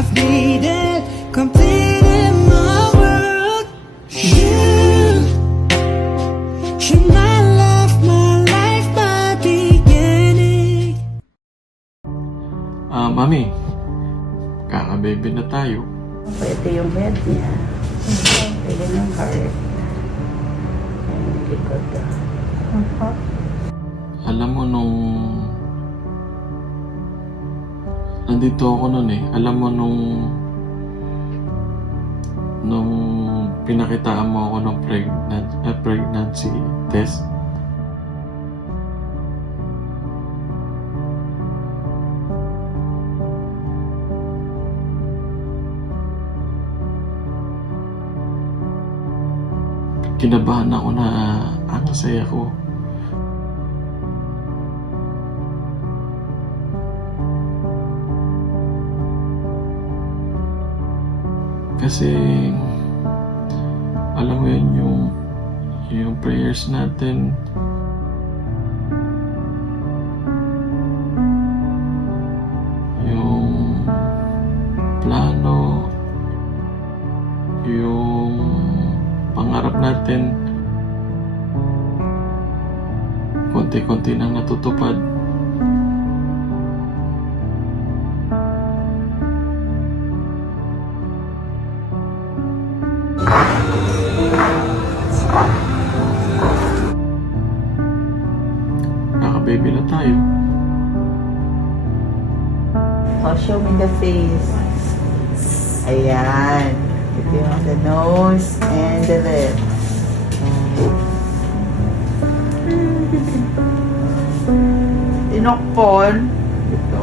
I've made it complete in my world. You're my love, my life, my beginning. Mami, kaka-baby na tayo. Ito yung head niya. Pwede ng heart. Ang likod. Alam mo nung nandito ako nun alam mo nung pinakitaan mo ako ng pregnancy test. Kinabahan ako na ang saya ko. Kasi alam mo yun, yung prayers natin, yung plano, yung pangarap natin, konti-konti nang natutupad. Kaka-baby na tayo. Oh, show me the face. Ayan. Ito yung the nose and the lips. Tinokpon. Ito.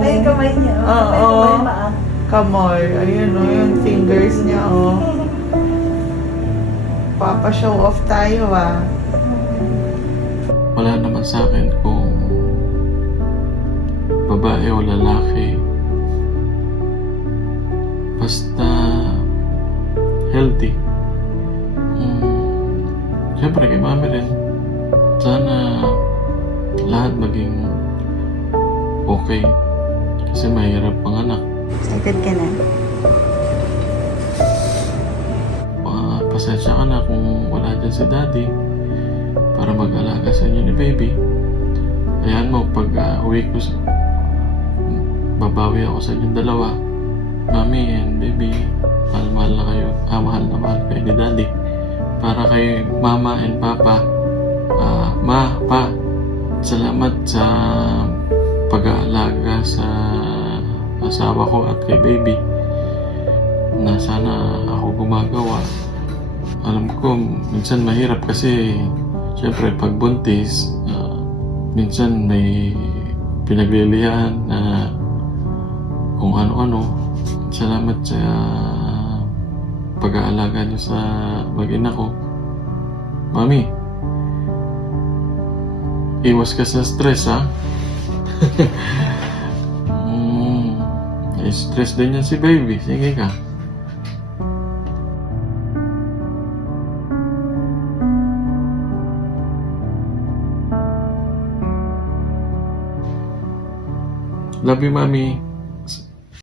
May kamay niya. Oo. May kamay paa. Kamay. Ayun o, yung fingers niya o. Papa-show off tayo Wala naman sa akin kung babae o lalaki. Basta healthy. Siyempre kay mami rin. Sana lahat maging okay. Kasi mahirap panganak. Excited ka na? Pasensya ka na kung wala dyan si daddy para mag-alaga sa inyo ni baby. Ayan mo, pag uwi ko babawi ako sa inyong dalawa. Mami and baby, mahal na kayo. Mahal na mahal kayo ni daddy. Para kay mama and papa, ma, pa, salamat sa pag-aalaga sa asawa ko at kay baby na sana ako gumagawa. Alam ko, minsan mahirap kasi syempre pag buntis, minsan may pinaglilihan na kung ano-ano. Salamat sa pag-aalaga niyo sa mag-ina ko. Mami, iwas ka sa stress, ha? Stress din yan si baby. Sige ka. Love you, Mami.